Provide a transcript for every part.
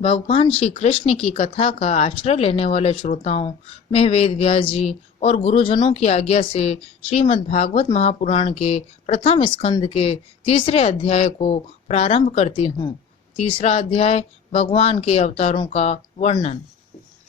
भगवान श्री कृष्ण की कथा का आश्रय लेने वाले श्रोताओं में वेद व्यास जी और गुरुजनों की आज्ञा से श्रीमद् भागवत महापुराण के प्रथम स्कंद के तीसरे अध्याय को प्रारंभ करती हूँ। तीसरा अध्याय भगवान के अवतारों का वर्णन।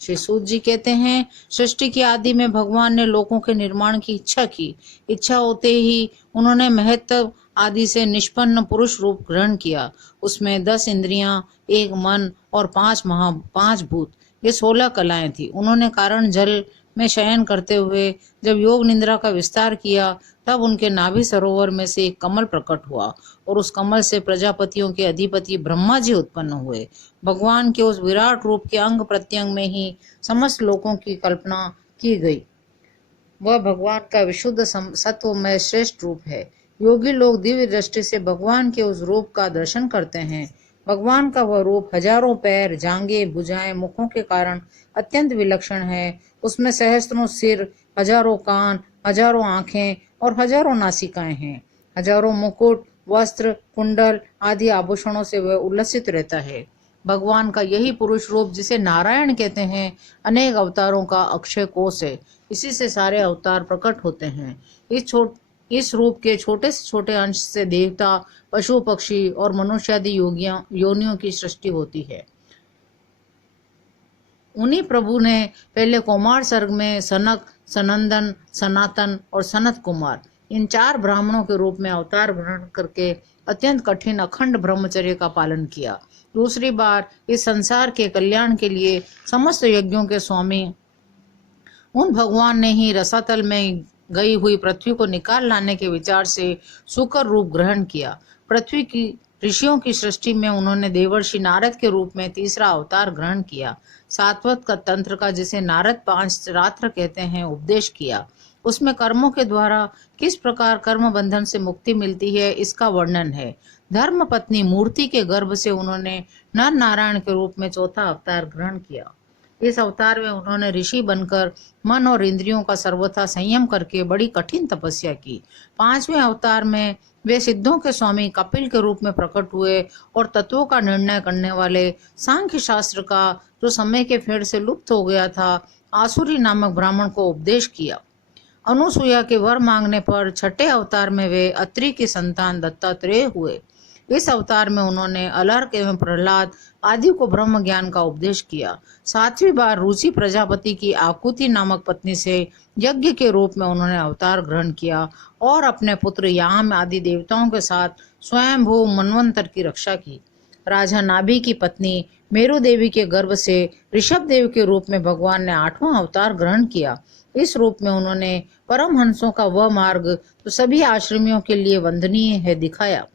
श्री सूत जी कहते हैं, सृष्टि की आदि में भगवान ने लोकों के निर्माण की इच्छा की। इच्छा होते ही उन्होंने महत्व आदि से निष्पन्न पुरुष रूप ग्रहण किया। उसमें 10 इंद्रियां, 1 मन और 5 भूत, ये 16 कलाएं थी। उन्होंने कारण जल में शयन करते हुए जब योग निद्रा का विस्तार किया, तब उनके नाभि सरोवर में से एक कमल प्रकट हुआ और उस कमल से प्रजापतियों के अधिपति ब्रह्मा जी उत्पन्न हुए। भगवान के उस विराट रूप के अंग प्रत्यंग में ही समस्त लोकों की कल्पना की गई। वह भगवान का विशुद्ध सत्व में श्रेष्ठ रूप है। योगी लोग दिव्य दृष्टि से भगवान के उस रूप का दर्शन करते हैं। भगवान का वह रूप हजारों पैर, जांघें, भुजाएं, मुखों के कारण अत्यंत विलक्षण है। उसमें सहस्त्रों सिर, हजारों कान, हजारों आंखें और हजारों नासिकाएं हैं। हजारों मुकुट, वस्त्र, कुंडल आदि आभूषणों से वह उल्लसित रहता है। भगवान का यही पुरुष रूप, जिसे नारायण कहते हैं, अनेक अवतारों का अक्षय कोष है। इसी से सारे अवतार प्रकट होते हैं। इस रूप के छोटे से छोटे अंश से देवता, पशु पक्षी और मनुष्यादि योनियों की सृष्टि होती है। उन्हीं प्रभु ने पहले कौमार सर्ग में सनक, सनंदन, सनातन और सनत कुमार, इन 4 ब्राह्मणों के रूप में अवतार ग्रहण करके अत्यंत कठिन अखंड ब्रह्मचर्य का पालन किया। दूसरी बार इस संसार के कल्याण के लिए समस्त यज्ञों के स्वामी उन भगवान ने ही रसातल में गई हुई पृथ्वी को निकाल लाने के विचार से सुकर रूप ग्रहण किया। पृथ्वी की ऋषियों की सृष्टि में उन्होंने देवर्षि नारद के रूप में तीसरा अवतार ग्रहण किया। सात्वत का तंत्र का, जिसे नारद 5 रात्र कहते हैं, उपदेश किया। उसमें कर्मों के द्वारा किस प्रकार कर्म बंधन से मुक्ति मिलती है, इसका वर्णन है। धर्म पत्नी मूर्ति के गर्भ से उन्होंने नर नारायण के रूप में चौथा अवतार ग्रहण किया। इस अवतार में उन्होंने ऋषि बनकर मन और इंद्रियों का सर्वथा संयम करके बड़ी कठिन तपस्या की। 5वें अवतार में वे सिद्धों के स्वामी कपिल के रूप में प्रकट हुए और तत्वों का निर्णय करने वाले सांख्य शास्त्र का, जो समय के फेर से लुप्त हो गया था, आसुरी नामक ब्राह्मण को उपदेश किया। अनुसुईया के वर मांगने पर 6ठे अवतार में वे अत्रि की संतान दत्तात्रेय हुए। इस अवतार में उन्होंने अलर्क एवं प्रहलाद आदि को ब्रह्म ज्ञान का उपदेश किया। 7वीं बार रुचि प्रजापति की आकुति नामक पत्नी से यज्ञ के रूप में उन्होंने अवतार ग्रहण किया और अपने पुत्र याम आदि देवताओं के साथ स्वयंभू मनवंतर की रक्षा की। राजा नाभि की पत्नी मेरु देवी के गर्भ से ऋषभ देव के रूप में भगवान ने 8वां अवतार ग्रहण किया। इस रूप में उन्होंने परमहंसों का वह मार्ग, तो सभी आश्रमियों के लिए वंदनीय है, दिखाया।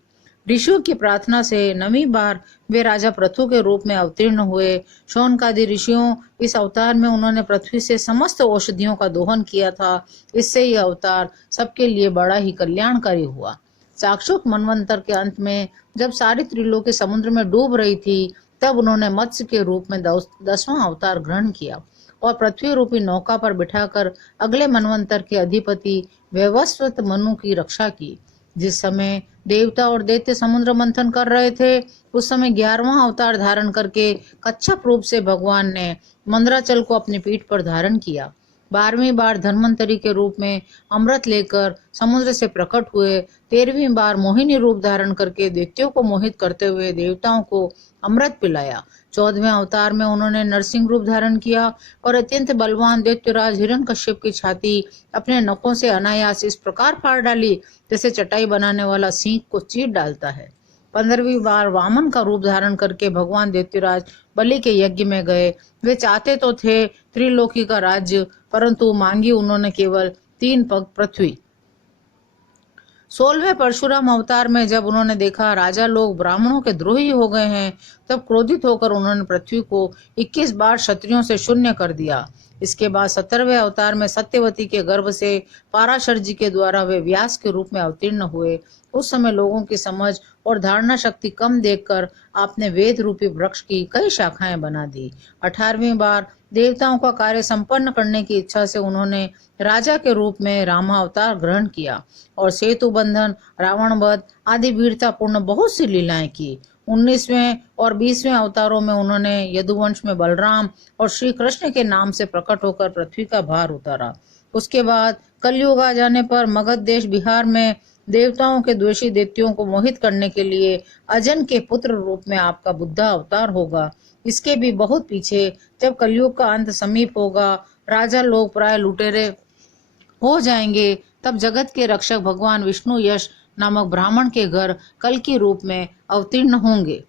ऋषियों की प्रार्थना से 9वीं बार वे राजा पृथु के रूप में अवतीर्ण हुए। शौनकादि ऋषियों इस अवतार में उन्होंने पृथ्वी से समस्त औषधियों का दोहन किया था। इससे यह अवतार सबके लिए बड़ा ही कल्याणकारी हुआ। चाक्षुष मनवंतर के अंत में जब सारी त्रिलोकी समुद्र में डूब रही थी, तब उन्होंने मत्स्य के रूप में 10वां अवतार ग्रहण किया और पृथ्वी रूपी नौका पर बिठाकर अगले मनवंतर के अधिपति वैवस्वत मनु की रक्षा की। जिस समय देवता और दैत्य समुद्र मंथन कर रहे थे, उस समय 11वां अवतार धारण करके कच्छप रूप से भगवान ने मंदराचल को अपनी पीठ पर धारण किया। 12वीं बार धन्वंतरी के रूप में अमृत लेकर समुद्र से प्रकट हुए। 13वीं बार मोहिनी रूप धारण करके दैत्यों को मोहित करते हुए देवताओं को अमृत पिलाया। 14वें अवतार में उन्होंने नरसिंह रूप धारण किया और अत्यंत बलवान दैत्यराज हिरण्यकश्यप की छाती अपने नखों से अनायास इस प्रकार फाड़ डाली, जैसे चटाई बनाने वाला सींग को चीर डालता है। 15वीं बार वामन का रूप धारण करके भगवान दैत्यराज बलि के यज्ञ में गए। वे चाहते तो थे त्रिलोकी का राज्य, परंतु मांगी उन्होंने केवल 3 पग पृथ्वी। 16वें परशुराम अवतार में जब उन्होंने देखा राजा लोग ब्राह्मणों के द्रोही हो गए हैं, तब क्रोधित होकर उन्होंने पृथ्वी को 21 बार क्षत्रियों से शून्य कर दिया। इसके बाद 17वें अवतार में सत्यवती के गर्भ से पाराशर जी के द्वारा वे व्यास के रूप में अवतीर्ण हुए। उस समय लोगों की समझ और धारणा शक्ति कम देखकर आपने वेद रूपी वृक्ष की कई शाखाएं बना दी। 18वीं बार देवताओं का कार्य संपन्न करने की इच्छा से उन्होंने राजा के रूप में रामावतार ग्रहण किया और सेतु बंधन, रावण वध आदि वीरतापूर्ण बहुत सी लीलाएं की। 19वें और 20वें अवतारों में उन्होंने यदुवंश में बलराम और श्री कृष्ण के नाम से प्रकट होकर पृथ्वी का भार उतारा। उसके बाद कलयुग आ जाने पर मगध देश बिहार में देवताओं के द्वेषी दैत्यों को मोहित करने के लिए अजन के पुत्र रूप में आपका बुद्धा अवतार होगा। इसके भी बहुत पीछे जब कलयुग का अंत समीप होगा, राजा लोग प्राय लुटेरे हो जाएंगे, तब जगत के रक्षक भगवान विष्णु यश नामक ब्राह्मण के घर कल की रूप में अवतीर्ण होंगे।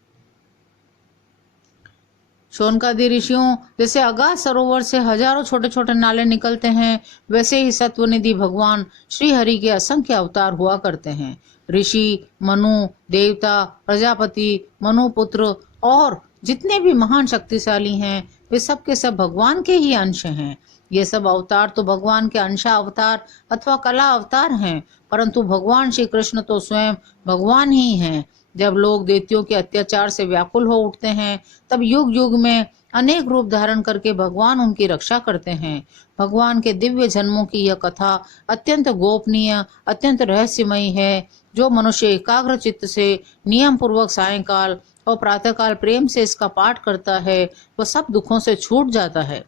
शौनकादि ऋषियों जैसे अगाध सरोवर से हजारों छोटे छोटे नाले निकलते हैं, वैसे ही सत्वनिधि भगवान श्री हरि के असंख्य अवतार हुआ करते हैं। ऋषि, मनु, देवता, प्रजापति, मनुपुत्र और जितने भी महान शक्तिशाली हैं, वे सब के सब भगवान के ही अंश हैं। ये सब अवतार तो भगवान के अंशा अवतार अथवा कला अवतार हैं, परंतु भगवान श्री कृष्ण तो स्वयं भगवान ही हैं। जब लोग दैत्यों के अत्याचार से व्याकुल हो उठते हैं, तब युग युग में अनेक रूप धारण करके भगवान उनकी रक्षा करते हैं। भगवान के दिव्य जन्मों की यह कथा अत्यंत गोपनीय, अत्यंत रहस्यमयी है। जो मनुष्य एकाग्र चित्त से नियम पूर्वक सायंकाल और प्रातःकाल प्रेम से इसका पाठ करता है, वह सब दुखों से छूट जाता है।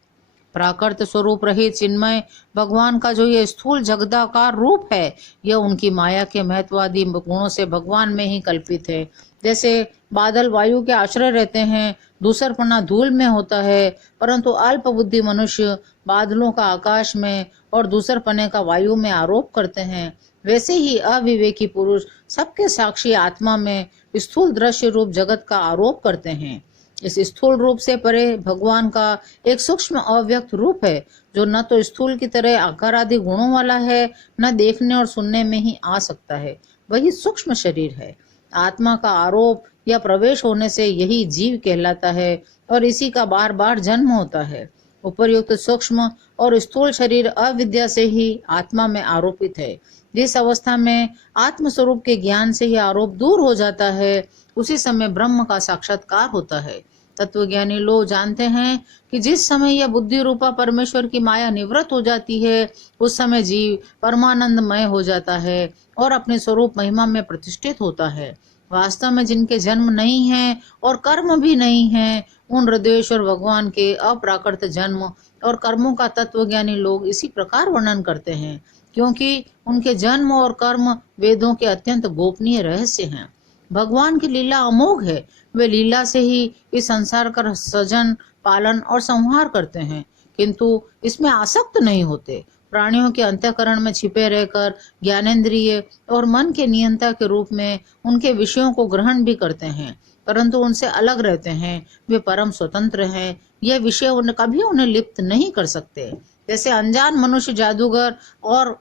प्राकृत स्वरूप रहित चिन्मय भगवान का जो ये स्थूल जगदाकार रूप है, यह उनकी माया के महत्वादी गुणों से भगवान में ही कल्पित है। जैसे बादल वायु के आश्रय रहते हैं, दूसरपना धूल में होता है, परंतु अल्प बुद्धि मनुष्य बादलों का आकाश में और दूसरपने का वायु में आरोप करते हैं, वैसे ही अविवेकी पुरुष सबके साक्षी आत्मा में स्थूल दृश्य रूप जगत का आरोप करते हैं। इस स्थूल रूप से परे भगवान का एक सूक्ष्म अव्यक्त रूप है, जो न तो स्थूल की तरह आकार आदि गुणों वाला है, न देखने और सुनने में ही आ सकता है। वही सूक्ष्म शरीर है। आत्मा का आरोप या प्रवेश होने से यही जीव कहलाता है और इसी का बार बार जन्म होता है। उपर्युक्त सूक्ष्म और स्थूल शरीर अविद्या से ही आत्मा में आरोपित है। जिस अवस्था में आत्म स्वरूप के ज्ञान से ही आरोप दूर हो जाता है, उसी समय ब्रह्म का साक्षात्कार होता है। तत्वज्ञानी लोग जानते हैं कि जिस समय यह बुद्धि रूपा परमेश्वर की माया निवृत्त हो जाती है, उस समय जीव परमानंदमय हो जाता है और अपने स्वरूप महिमा में प्रतिष्ठित होता है। वास्तव में जिनके जन्म नहीं है और कर्म भी नहीं है, उन हृदयेश्वर भगवान के अप्राकृत जन्म और कर्मों का तत्वज्ञानी लोग इसी प्रकार वर्णन करते हैं, क्योंकि उनके जन्म और कर्म वेदों के अत्यंत गोपनीय रहस्य हैं। भगवान की लीला अमोघ है। वे लीला से ही इस संसार का सृजन, पालन और संहार करते हैं, किंतु इसमें आसक्त नहीं होते। प्राणियों के अंतःकरण में छिपे रहकर ज्ञानेंद्रिय और मन के नियंता के रूप में उनके विषयों को ग्रहण भी करते हैं, परंतु उनसे अलग रहते हैं। वे परम स्वतंत्र हैं। यह विषय कभी उन्हें लिप्त नहीं कर सकते। जैसे अनजान मनुष्य जादूगर और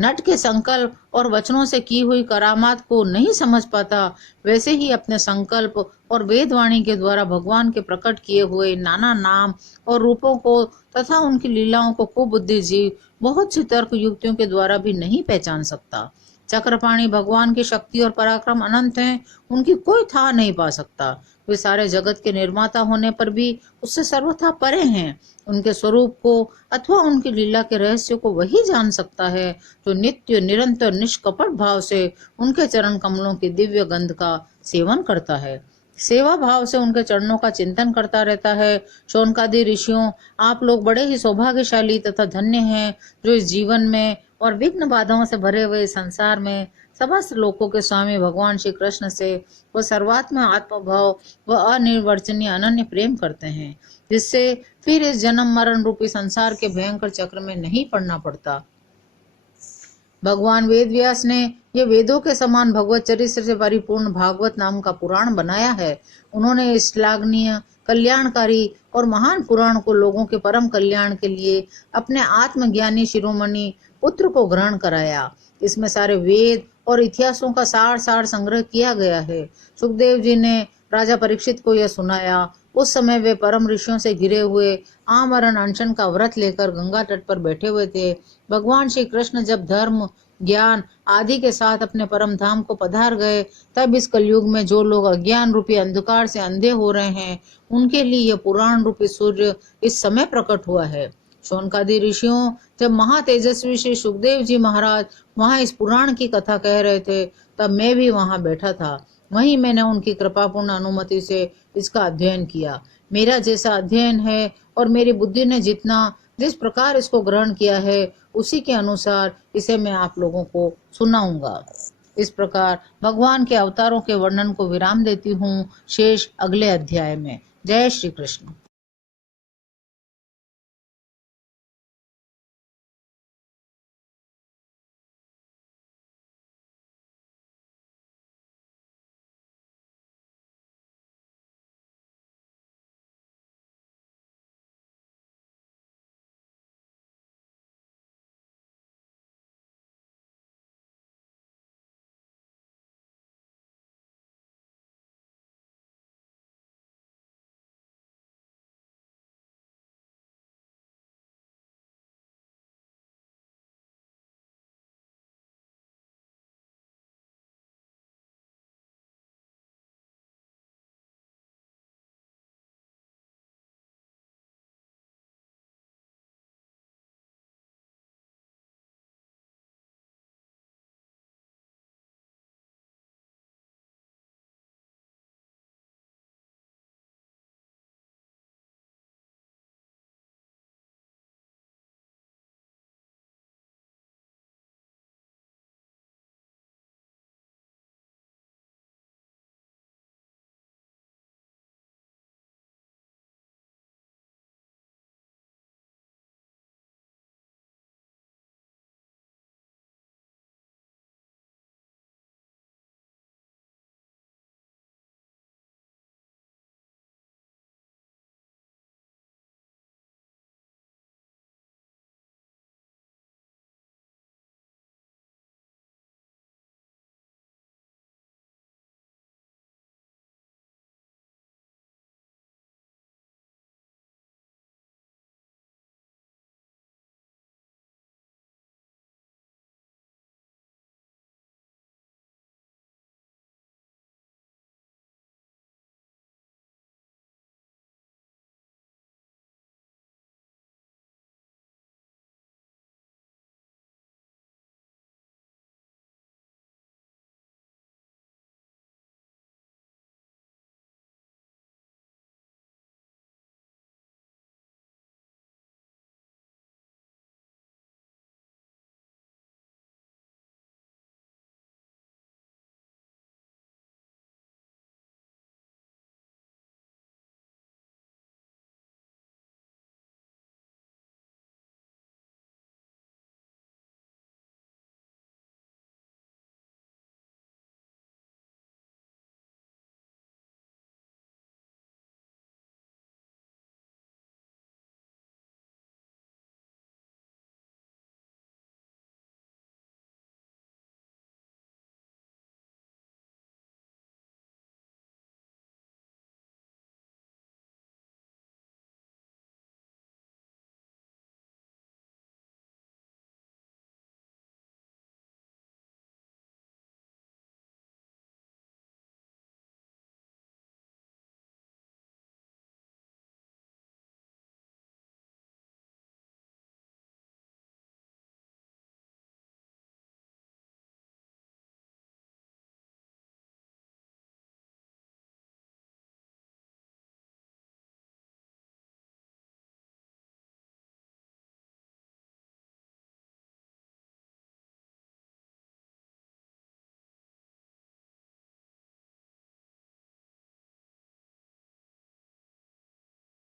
नट के संकल्प और वचनों से की हुई करामात को नहीं समझ पाता, वैसे ही अपने संकल्प और वेदवाणी के द्वारा भगवान के प्रकट किए हुए नाना नाम और रूपों को तथा उनकी लीलाओं को कुबुद्धि जीव बहुत सी तर्क युक्तियों के द्वारा भी नहीं पहचान सकता। चक्रपाणी भगवान की शक्ति और पराक्रम अनंत हैं, उनकी कोई था नहीं पा सकता। वे सारे जगत के निर्माता होने पर भी उससे सर्वथा परे हैं। उनके स्वरूप को अथवा उनकी लीला के रहस्य को वही जान सकता है जो नित्य निरंतर निष्कपट भाव से उनके चरण कमलों की दिव्य गंध का सेवन करता है, सेवा भाव से उनके चरणों का चिंतन करता रहता है। शौनकादि ऋषियों, आप लोग बड़े ही सौभाग्यशाली तथा धन्य हैं, जो इस जीवन में और विघ्न बाधाओं से भरे हुए संसार में समस्त लोकों के स्वामी भगवान श्री कृष्ण से वह सर्वात्मा आत्मभाव व अनिर्वचनीय अनन्य प्रेम करते हैं, जिससे फिर इस जन्म मरण रूपी संसार के भयंकर चक्र में नहीं पड़ना पड़ता। भगवान वेद व्यास ने यह वेदों के समान भगवत चरित्र से परिपूर्ण भागवत नाम का पुराण बनाया है। उन्होंने इस श्लाघनीय, कल्याणकारी और महान पुराण को लोगों के परम कल्याण के लिए अपने आत्मज्ञानी शिरोमणि पुत्र को ग्रहण कराया। इसमें सारे वेद और इतिहासों का सार सार संग्रह किया गया है। सुखदेव जी ने राजा परीक्षित को यह सुनाया। उस समय वे परम ऋषियों से घिरे हुए आमरण अनशन का व्रत लेकर गंगा तट पर बैठे हुए थे। भगवान श्री कृष्ण जब धर्म, ज्ञान आदि के साथ अपने परम धाम को पधार गए, तब इस कलयुग में जो लोग अज्ञान रूपी अंधकार से अंधे हो रहे हैं, उनके लिए यह पुराण रूपी सूर्य इस समय प्रकट हुआ है। शौनकादि ऋषियों, जब महातेजस्वी श्री सुखदेव जी महाराज वहां इस पुराण की कथा कह रहे थे, तब मैं भी वहां बैठा था। वहीं मैंने उनकी कृपापूर्ण अनुमति से इसका अध्ययन किया। मेरा जैसा अध्ययन है और मेरी बुद्धि ने जिस प्रकार इसको ग्रहण किया है, उसी के अनुसार इसे मैं आप लोगों को सुनाऊंगा। इस प्रकार भगवान के अवतारों के वर्णन को विराम देती हूँ। शेष अगले अध्याय में। जय श्री कृष्ण।